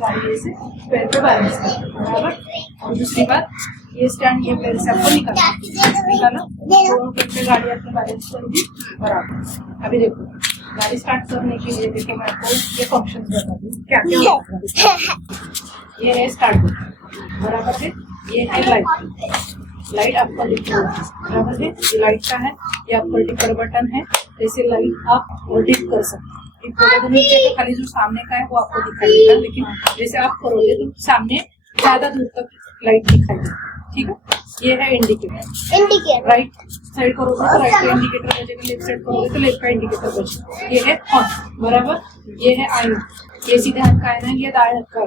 गाड़ी से पैर पे बैलेंस करना, बराबर। और दूसरी बात, ये स्टैंड ये पैर से आपको निकाला, दोनों पैर पे गाड़ी आपने बैलेंस कर दी, बराबर। अभी देखो गाड़ी स्टार्ट करने के लिए देखो मैं आपको ये फंक्शन बता दूँ क्या क्या होता है। ये है स्टार्ट बटन, बराबर है। ये है लाइट आपका लिखा बराबर है। ये लाइट का है, ये आपका टिकर बटन है। जैसे लाइट आप डिप कर सकते हैं, नीचे का खाली जो सामने का है वो आपको दिखाई देगा, लेकिन जैसे आप करोगे तो सामने ज्यादा दूर तक लाइट दिखाई देगी, ठीक है। ये है इंडिकेटर, राइट साइड करोगे तो राइट का इंडिकेटर बजेगा, लेफ्ट साइड करोगे तो लेफ्ट का इंडिकेटर बजेगा। ये है ऑन, बराबर। ये है आईना, ये सीधे हाथ का आईना है, ये दाएं हाथ का है।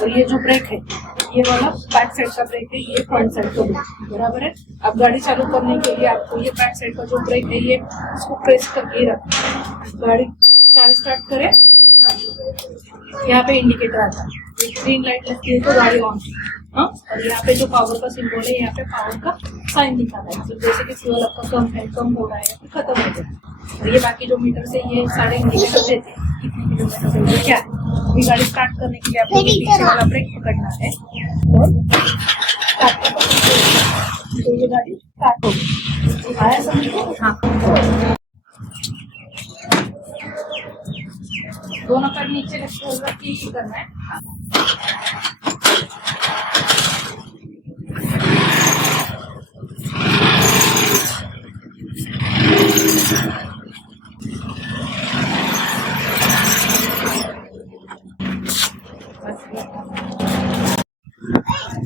और ये जो ब्रेक है ये वाला बैक साइड का ब्रेक है, ये फ्रंट साइड का ब्रेक, बराबर है। अब गाड़ी चालू करने के लिए आपको ये बैक साइड का जो ब्रेक है ये इसको प्रेस करके रखना। गाड़ी चालू स्टार्ट करे, यहाँ पे इंडिकेटर आता है, ग्रीन लाइट लगती है तो गाड़ी ऑन। हाँ, और यहाँ पे जो पावर का सिंबल है, यहाँ पे पावर का साइन दिखाना है, मतलब जैसे कि फ्यूल आपका कम है, कम हो रहा है या फिर खत्म हो जाए। और ये बाकी जो मीटर से ये सारे इंडिकेटर देते हैं कितने किलोमीटर से ऊपर क्या है। अभी गाड़ी स्टार्ट करने के लिए आपको ये पीछे वाला ब्रेक पकड़ना है और तो ये गाड़ी स्टार्ट होगी। आया समझ में? हाँ, दोनों पैर नीचे रख के करना है।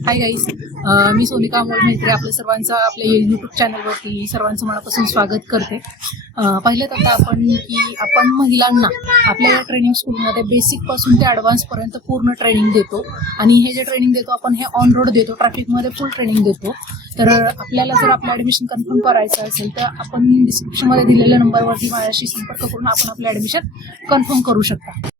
हाय गाईज, मी सोनिका अमोल मेहत्रे आपल्या सर्वांचं आपल्या यूट्यूब चॅनलवरती सर्वांचं मनापासून स्वागत करते। पहिल्यात आता आपण महिलांना आपल्या या ट्रेनिंग स्कूलमध्ये बेसिक पासून ते ॲडव्हान्स पर्यंत पूर्ण ट्रेनिंग देतो आणि हे जे ट्रेनिंग देतो आपण हे ऑन रोड देतो, ट्रॅफिकमध्ये फुल ट्रेनिंग देतो। तर आपल्याला जर आपलं ॲडमिशन कन्फर्म करायचं असेल तर आपण डिस्क्रिप्शनमध्ये दिलेल्या नंबरवरती माझ्याशी संपर्क करून आपण आपलं ॲडमिशन कन्फर्म करू शकता।